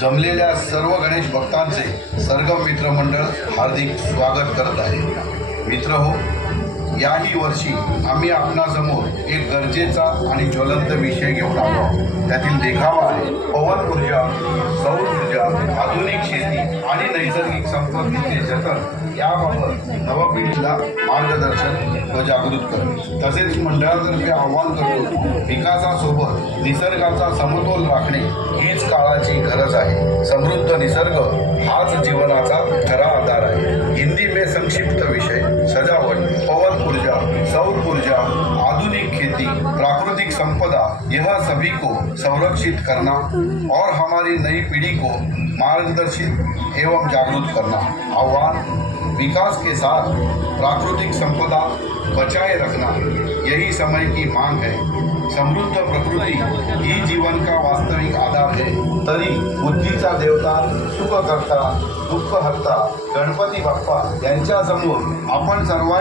जमलेल्या सर्व गणेश भक्तांचे सरगम मित्रमंडळ हार्दिक स्वागत करत आहे। मित्रहो, याही वर्षी आम्ही आपणासमोर एक गरजेचा आणि ज्वलंत विषय घेऊन आलो। त्यातील देखावा आहे पवन ऊर्जा, सौर ऊर्जा, आधुनिक शेती आणि नैसर्गिक संपत्तीचे जतन याबाबत नवपिढीला मार्गदर्शन व जागृत करणे। तसेच मंडळातर्फे आवाहन करतो, विकासासोबत निसर्गाचा समतोल राखणे हीच काळाची गरज आहे। समृद्ध निसर्ग हाच जीवनाचा खरा आधार आहे। हिंदी में संक्षिप्त विषय सजावट, पवन ऊर्जा, सौर ऊर्जा, आधुनिक खेती, प्राकृतिक संपदा, यह सभी को संरक्षित करना और हमारी नई पीढ़ी को मार्गदर्शित एवं जागरूक करना। आह्वान, विकास के साथ प्राकृतिक संपदा बचाए रखना यही समय की मांग है। समृद्ध प्रकृती ही जीवन का वास्तविक आधार है। तरी बुद्धीचा देवता, सुखकर्ता, दुःखहर्ता गणपती बाप्पा यांच्यासमोर आपण सर्वांनी